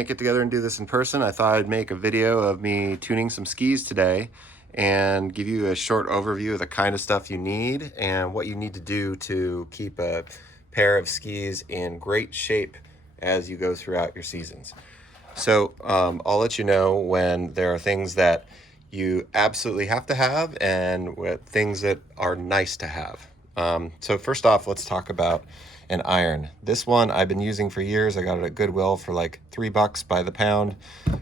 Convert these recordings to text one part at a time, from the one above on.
can't get together and do this in person, I thought I'd make a video of me tuning some skis today and give you a short overview of the kind of stuff you need and what you need to do to keep a pair of skis in great shape as you go throughout your seasons. So I'll let you know when there are things that you absolutely have to have and things that are nice to have. So first off, let's talk about an iron. This one I've been using for years. I got it at Goodwill for like $3 by the pound,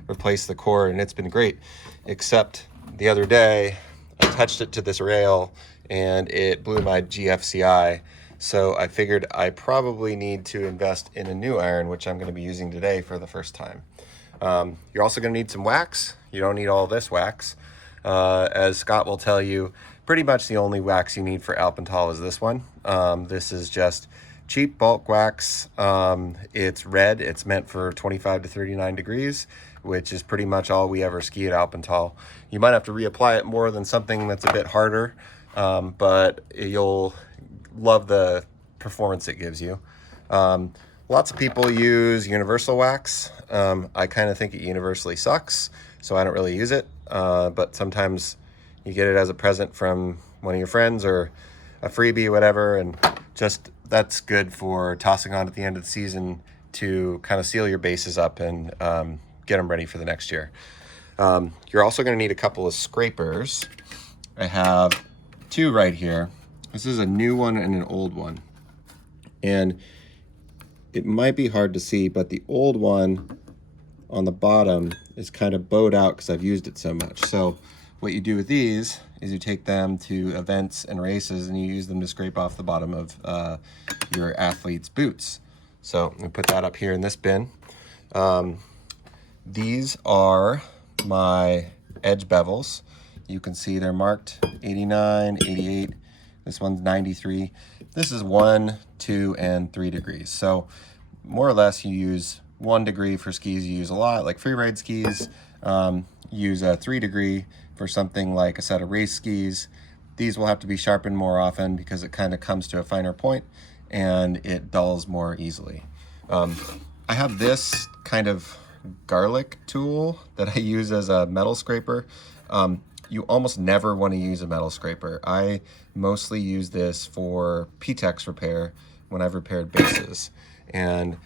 replaced the cord, and it's been great. Except the other day, I touched it to this rail and it blew my GFCI. So I figured I probably need to invest in a new iron, which I'm going to be using today for the first time. You're also going to need some wax. You don't need all this wax. As Scott will tell you, pretty much the only wax you need for Alpental is this one. This is just cheap bulk wax. It's red. It's meant for 25 to 39 degrees, which is pretty much all we ever ski at Alpental. You might have to reapply it more than something that's a bit harder, but you'll love the performance it gives you. Lots of people use universal wax. I kind of think it universally sucks, so I don't really use it. But sometimes you get it as a present from one of your friends or a freebie, whatever, and just that's good for tossing on at the end of the season to kind of seal your bases up and get them ready for the next year. You're also going to need a couple of scrapers. I have two right here. This is a new one and an old one. And it might be hard to see, but the old one on the bottom is kind of bowed out because I've used it so much. So what you do with these is you take them to events and races and you use them to scrape off the bottom of your athlete's boots. So I'm gonna put that up here in this bin. These are my edge bevels. You can see they're marked 89, 88. This one's 93. This is 1, 2, and 3 degrees. So more or less you use 1 degree for skis you use a lot, like Freeride skis. Use a 3 degree for something like a set of race skis. These will have to be sharpened more often because it kind of comes to a finer point and it dulls more easily. I have this kind of garlic tool that I use as a metal scraper. You almost never want to use a metal scraper. I mostly use this for PTEX repair when I've repaired bases. And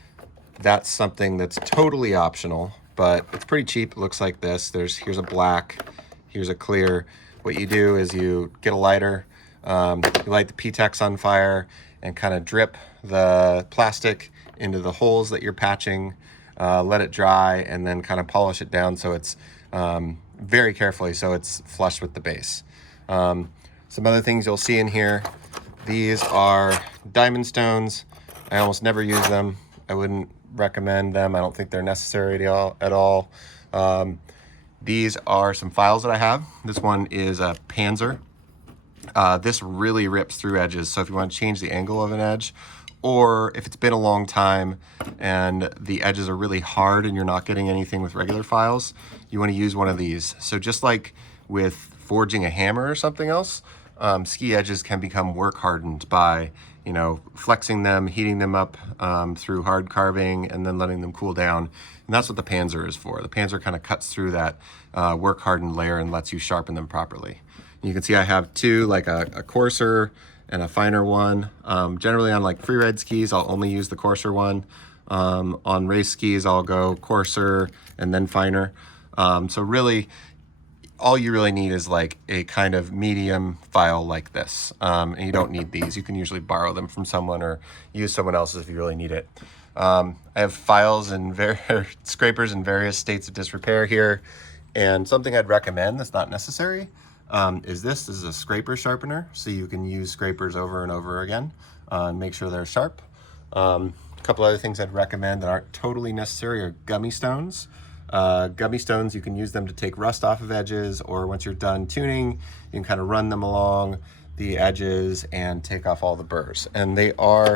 that's something that's totally optional, but it's pretty cheap. It looks like this. Here's a black, here's a clear. What you do is you get a lighter, you light the PTEX on fire and kind of drip the plastic into the holes that you're patching, let it dry, and then kind of polish it down so it's very carefully so it's flush with the base. Some other things you'll see in here, these are diamond stones. I almost never use them. I wouldn't recommend them. I don't think they're necessary at all. These are some files that I have. This one is a Panzer. This really rips through edges, so if you want to change the angle of an edge, or if it's been a long time and the edges are really hard and you're not getting anything with regular files, you want to use one of these. So just like with forging a hammer or something else, ski edges can become work hardened by, flexing them, heating them up through hard carving, and then letting them cool down. And that's what the Panzer is for. The Panzer kind of cuts through that work hardened layer and lets you sharpen them properly. And you can see I have two, like a coarser and a finer one. Generally on like freeride skis, I'll only use the coarser one. On race skis, I'll go coarser and then finer. So really, all you really need is like a kind of medium file like this. And you don't need these. You can usually borrow them from someone or use someone else's if you really need it. I have files and scrapers in various states of disrepair here. And something I'd recommend that's not necessary is this. This is a scraper sharpener. So you can use scrapers over and over again and make sure they're sharp. A couple other things I'd recommend that aren't totally necessary are gummy stones. Gummy stones, you can use them to take rust off of edges, or once you're done tuning, you can kind of run them along the edges and take off all the burrs. And they are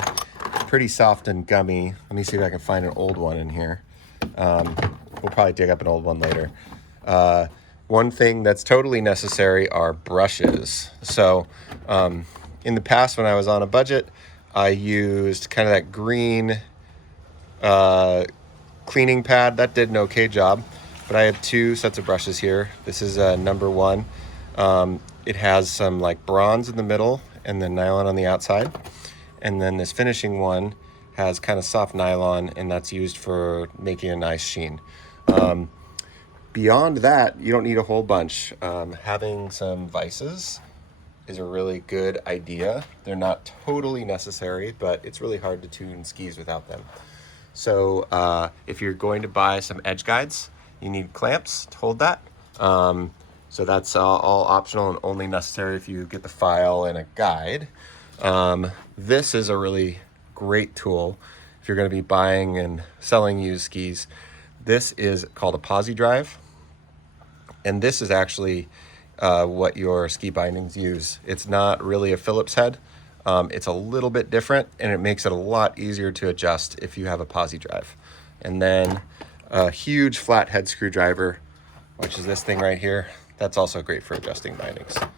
pretty soft and gummy. Let me see if I can find an old one in here. We'll probably dig up an old one later. One thing that's totally necessary are brushes. So in the past when I was on a budget, I used kind of that green cleaning pad. That did an okay job, but I have two sets of brushes here. This is number one. It has some like bronze in the middle and then nylon on the outside. And then this finishing one has kind of soft nylon, and that's used for making a nice sheen. Beyond that, you don't need a whole bunch. Having some vices is a really good idea. They're not totally necessary, but it's really hard to tune skis without them. So if you're going to buy some edge guides, you need clamps to hold that. So that's all optional and only necessary if you get the file and a guide. This is a really great tool if you're going to be buying and selling used skis. This is called a posi drive, and this is actually what your ski bindings use. It's not really a Phillips head. It's a little bit different, and it makes it a lot easier to adjust if you have a posi drive. And then a huge flathead screwdriver, which is this thing right here. That's also great for adjusting bindings. All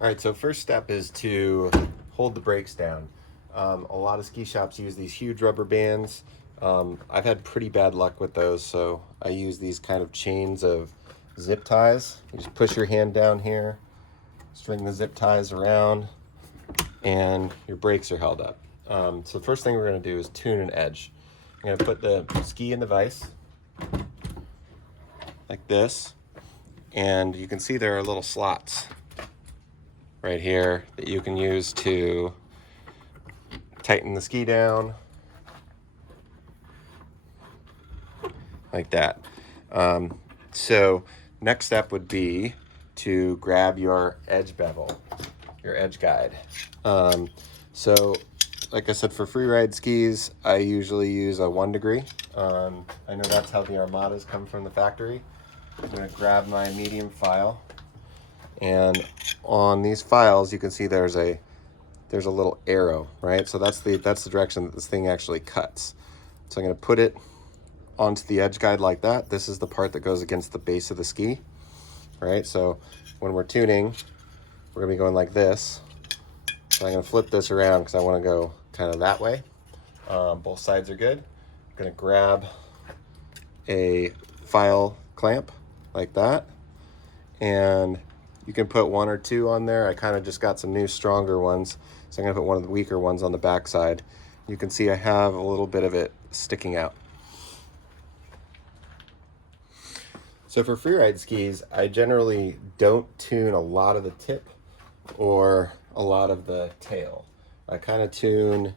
right, so first step is to hold the brakes down. A lot of ski shops use these huge rubber bands. I've had pretty bad luck with those, so I use these kind of chains of zip ties. You just push your hand down here, string the zip ties around, and your brakes are held up. So the first thing we're going to do is tune an edge. I'm going to put the ski in the vise, like this, and you can see there are little slots right here that you can use to tighten the ski down, like that. So next step would be to grab your edge bevel, your edge guide. So like I said, for Freeride skis, I usually use a 1 degree. I know that's how the Armadas come from the factory. I'm gonna grab my medium file, and on these files you can see there's a little arrow, right? So that's the direction that this thing actually cuts. So I'm gonna put it onto the edge guide like that. This is the part that goes against the base of the ski, right? So when we're tuning, we're gonna be going like this. So I'm gonna flip this around because I wanna go kind of that way. Both sides are good. I'm gonna grab a file clamp like that, and you can put 1 or 2 on there. I kind of just got some new stronger ones, so I'm gonna put one of the weaker ones on the back side. You can see I have a little bit of it sticking out. So for Freeride skis, I generally don't tune a lot of the tip or a lot of the tail. I kind of tune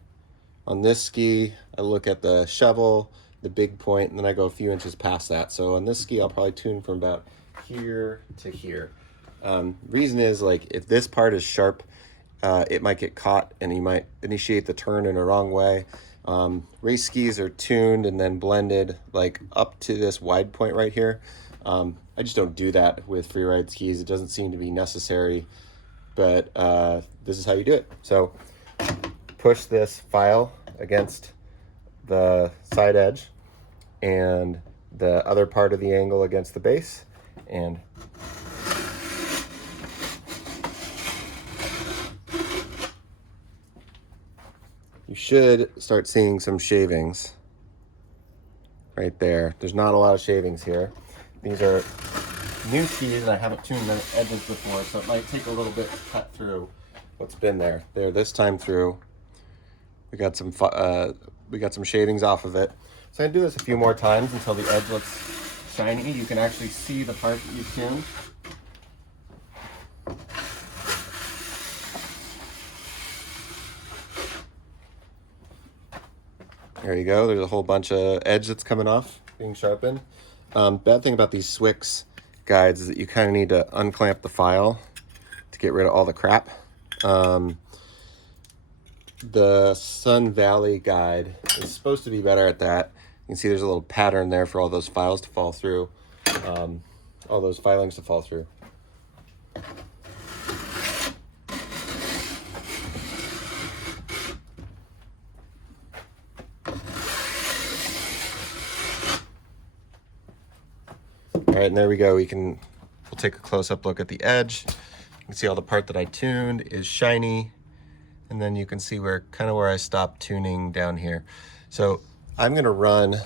on this ski. I look at the shovel, the big point, and then I go a few inches past that. So on this ski, I'll probably tune from about here to here. Reason is, like, if this part is sharp, it might get caught and you might initiate the turn in a wrong way. Race skis are tuned and then blended like up to this wide point right here. I just don't do that with Freeride skis. It doesn't seem to be necessary, but this is how you do it. So push this file against the side edge and the other part of the angle against the base, and you should start seeing some shavings right there. There's not a lot of shavings here. These are new skis and I haven't tuned the edges before, so it might take a little bit to cut through what's been there. This time through, we got some shavings off of it. So I'm gonna do this a few more times until the edge looks shiny. You can actually see the part that you tuned. There you go. There's a whole bunch of edge that's coming off, being sharpened. Bad thing about these Swix guides is that you kind of need to unclamp the file to get rid of all the crap. The Sun Valley guide is supposed to be better at that. You can see there's a little pattern there for all those files to fall through, all those filings to fall through. All right, and there we go. We'll take a close-up look at the edge. You can see all the part that I tuned is shiny, and then you can see where I stopped tuning down here. So I'm gonna run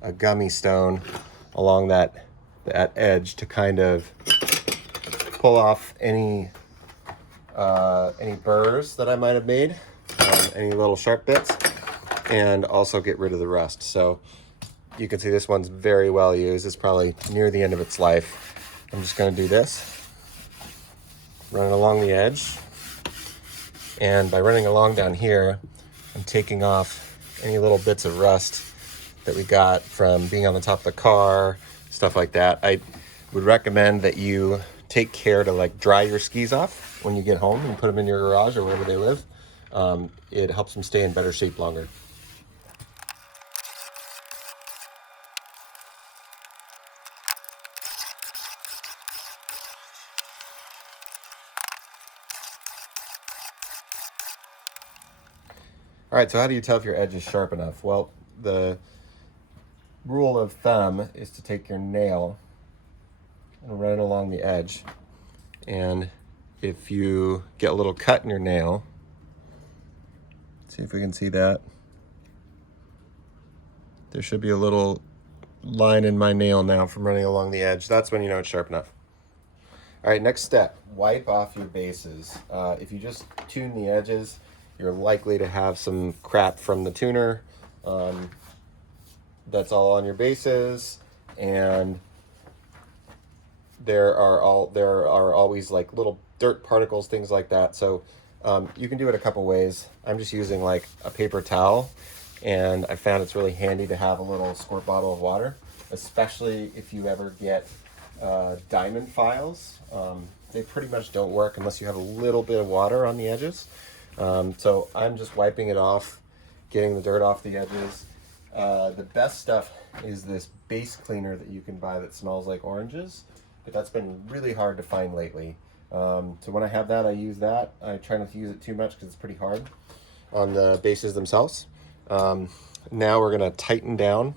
a gummy stone along that edge to kind of pull off any burrs that I might have made, any little sharp bits, and also get rid of the rust. So you can see this one's very well used. It's probably near the end of its life. I'm just gonna do this, run it along the edge. And by running along down here, I'm taking off any little bits of rust that we got from being on the top of the car, stuff like that. I would recommend that you take care to like dry your skis off when you get home and put them in your garage or wherever they live. It helps them stay in better shape longer. All right, so how do you tell if your edge is sharp enough? Well, the rule of thumb is to take your nail and run it along the edge. And if you get a little cut in your nail, see if we can see that. There should be a little line in my nail now from running along the edge. That's when you know it's sharp enough. All right, next step, wipe off your bases. If you just tune the edges, you're likely to have some crap from the tuner that's all on your bases, and there are always like little dirt particles, things like that. So you can do it a couple ways. I'm just using like a paper towel, and I found it's really handy to have a little squirt bottle of water, especially if you ever get diamond files. They pretty much don't work unless you have a little bit of water on the edges. So I'm just wiping it off, getting the dirt off the edges. The best stuff is this base cleaner that you can buy that smells like oranges, but that's been really hard to find lately. So when I have that, I use that. I try not to use it too much because it's pretty hard on the bases themselves. Now we're gonna tighten down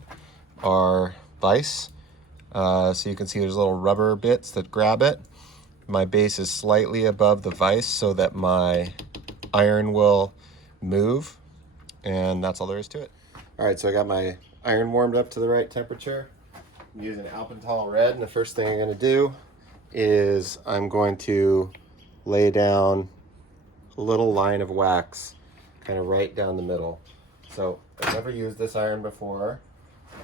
our vise. So you can see there's little rubber bits that grab it. My base is slightly above the vise so that my iron will move, and that's all there is to it. All right, so I got my iron warmed up to the right temperature. I'm using Alpental red, and the first thing I'm going to do is I'm going to lay down a little line of wax kind of right down the middle. So I've never used this iron before.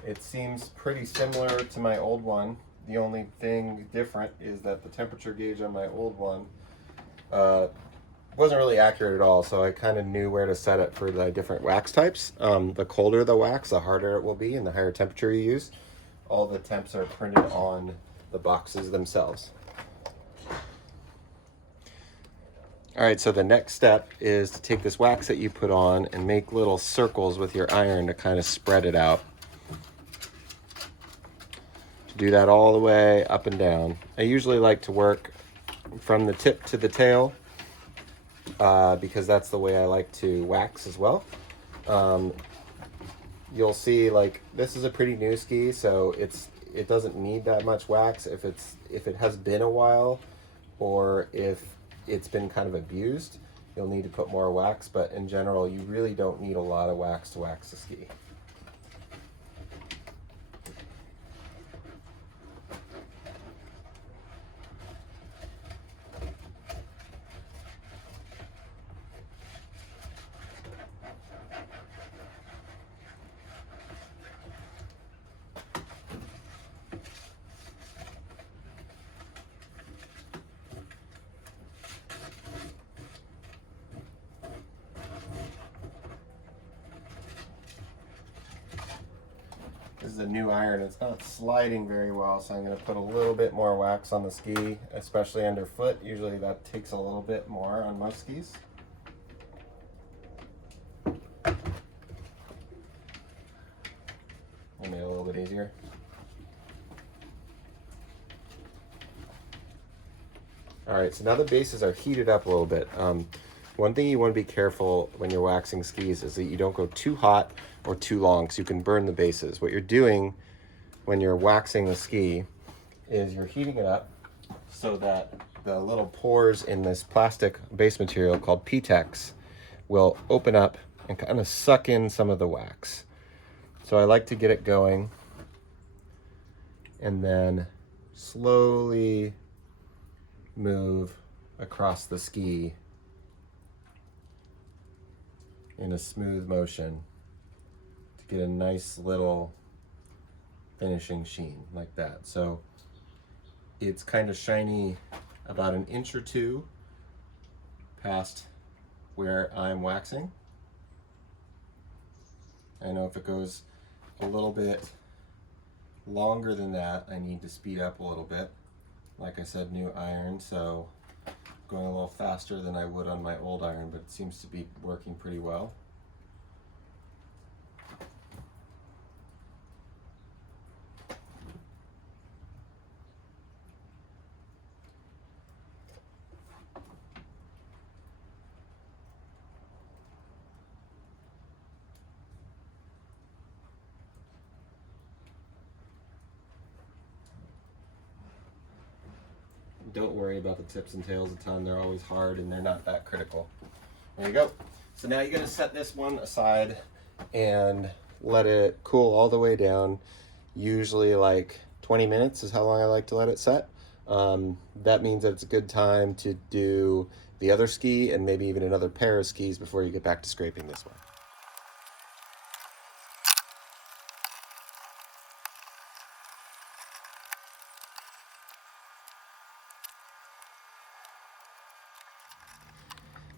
It seems pretty similar to my old one. The only thing different is that the temperature gauge on my old one wasn't really accurate at all, so I kind of knew where to set it for the different wax types. The colder the wax, the harder it will be, and the higher temperature you use. All the temps are printed on the boxes themselves. All right, so the next step is to take this wax that you put on and make little circles with your iron to kind of spread it out. Do that all the way up and down. I usually like to work from the tip to the tail because that's the way I like to wax as well. You'll see, like, this is a pretty new ski, so it doesn't need that much wax. If it has been a while, or if it's been kind of abused, you'll need to put more wax, but in general, you really don't need a lot of wax to wax a ski. This is a new iron. It's not sliding very well, so I'm going to put a little bit more wax on the ski, especially underfoot. Usually that takes a little bit more on most skis. Make it a little bit easier. All right, so now the bases are heated up a little bit. One thing you want to be careful when you're waxing skis is that you don't go too hot or too long, so you can burn the bases. What you're doing when you're waxing the ski is you're heating it up so that the little pores in this plastic base material called PTEX will open up and kind of suck in some of the wax. So I like to get it going and then slowly move across the ski in a smooth motion to get a nice little finishing sheen like that. So it's kind of shiny about an inch or two past where I'm waxing. I know if it goes a little bit longer than that, I need to speed up a little bit. Like I said, new iron, so going a little faster than I would on my old iron, but it seems to be working pretty well. Don't worry about the tips and tails a ton. They're always hard and they're not that critical. There you go. So now you're going to set this one aside and let it cool all the way down. Usually like 20 minutes is how long I like to let it set. That means that it's a good time to do the other ski and maybe even another pair of skis before you get back to scraping this one.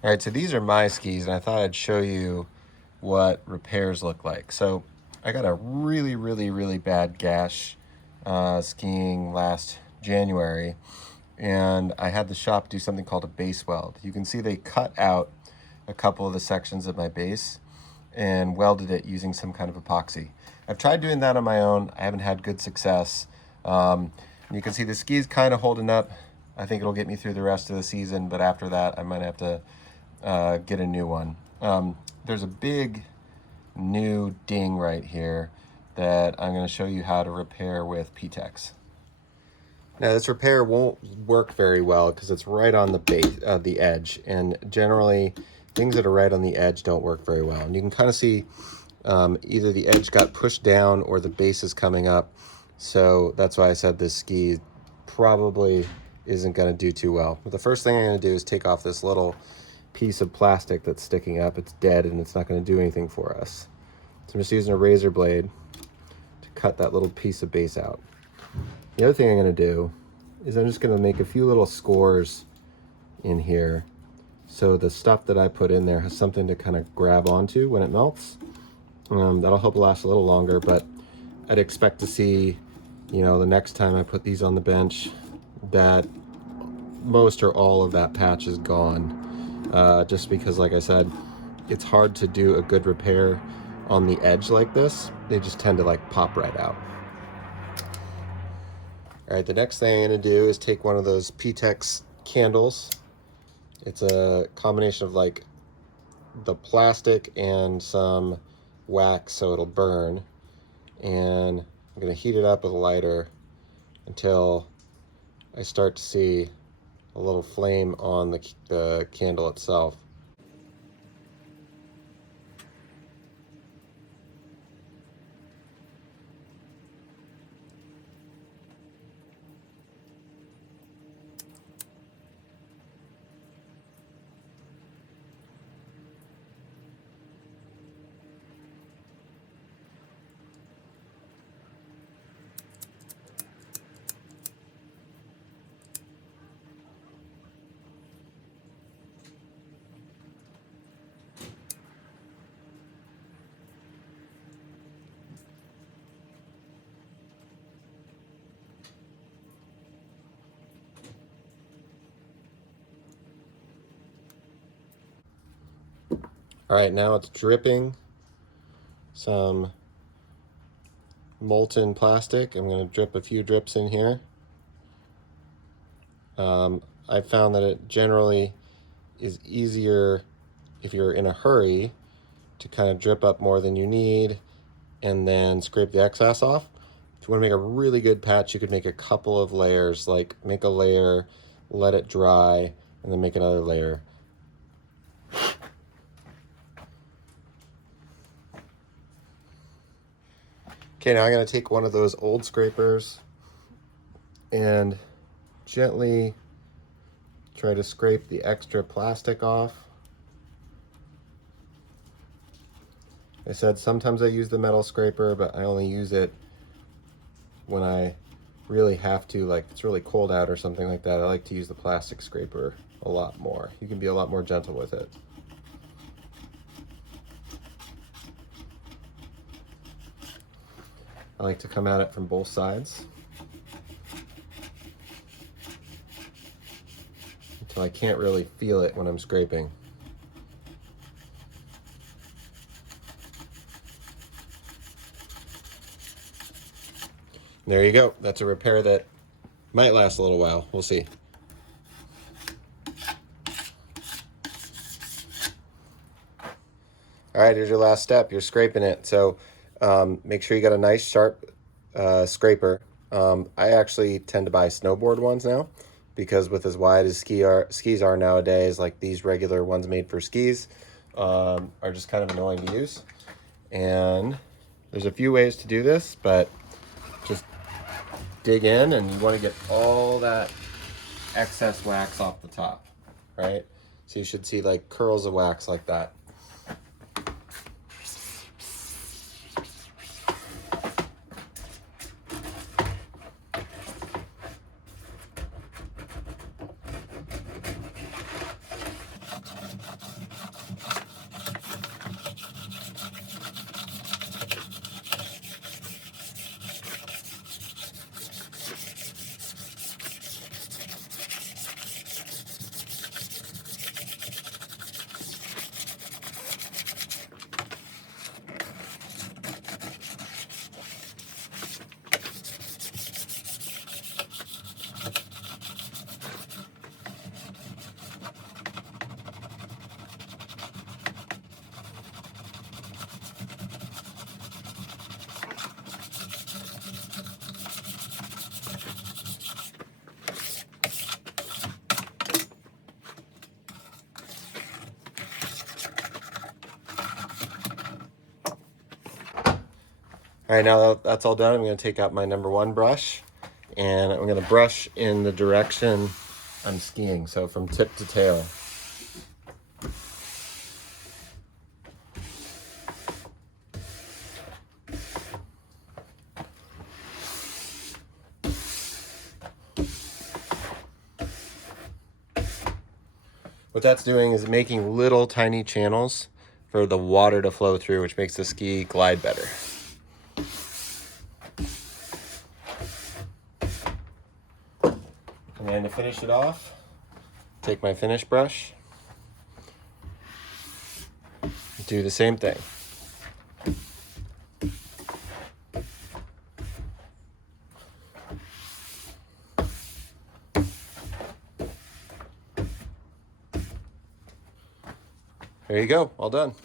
All right, so these are my skis, and I thought I'd show you what repairs look like. So I got a really bad gash skiing last January, and I had the shop do something called a base weld. You can see they cut out a couple of the sections of my base and welded it using some kind of epoxy. I've tried doing that on my own. I haven't had good success. You can see the ski's kind of holding up. I think it'll get me through the rest of the season, but after that, I might have to get a new one. There's a big new ding right here that I'm going to show you how to repair with P-Tex. Now this repair won't work very well because it's right on the base, the edge, and generally things that are right on the edge don't work very well. And you can kind of see either the edge got pushed down or the base is coming up. So that's why I said this ski probably isn't going to do too well. But the first thing I'm going to do is take off this little piece of plastic that's sticking up. It's dead and it's not going to do anything for us. So I'm just using a razor blade to cut that little piece of base out. The other thing I'm going to do is I'm just going to make a few little scores in here so the stuff that I put in there has something to kind of grab onto when it melts. That'll help it last a little longer, but I'd expect to see, you know, the next time I put these on the bench that most or all of that patch is gone. Just because, like I said, it's hard to do a good repair on the edge like this. They just tend to like pop right out. All right, the next thing I'm gonna do is take one of those P-Tex candles. It's a combination of like the plastic and some wax so it'll burn. And I'm gonna heat it up with a lighter until I start to see a little flame on the candle itself. All right, now it's dripping some molten plastic. I'm going to drip a few drips in here. I found that it generally is easier if you're in a hurry to kind of drip up more than you need and then scrape the excess off. If you want to make a really good patch, you could make a couple of layers, like make a layer, let it dry, and then make another layer. Okay, now I'm going to take one of those old scrapers and gently try to scrape the extra plastic off. I said sometimes I use the metal scraper, but I only use it when I really have to, like it's really cold out or something like that. I like to use the plastic scraper a lot more. You can be a lot more gentle with it. I like to come at it from both sides until I can't really feel it when I'm scraping. There you go. That's a repair that might last a little while. We'll see. All right, here's your last step. You're scraping it. So make sure you got a nice sharp scraper. I actually tend to buy snowboard ones now because with as wide as skis are nowadays, like these regular ones made for skis are just kind of annoying to use. And there's a few ways to do this, but just dig in and you want to get all that excess wax off the top, right? So you should see like curls of wax like that. All right, now that that's all done, I'm going to take out my #1 brush, and I'm going to brush in the direction I'm skiing, so from tip to tail. What that's doing is making little tiny channels for the water to flow through, which makes the ski glide better. And to finish it off, take my finish brush, do the same thing. There you go, all done.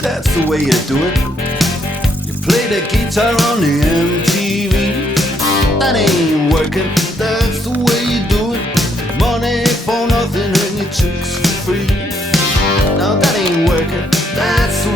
That's the way you do it. You play the guitar on the MTV. That ain't working, that's the way you do it. Money for nothing and your chicks for free. Now that ain't working, that's the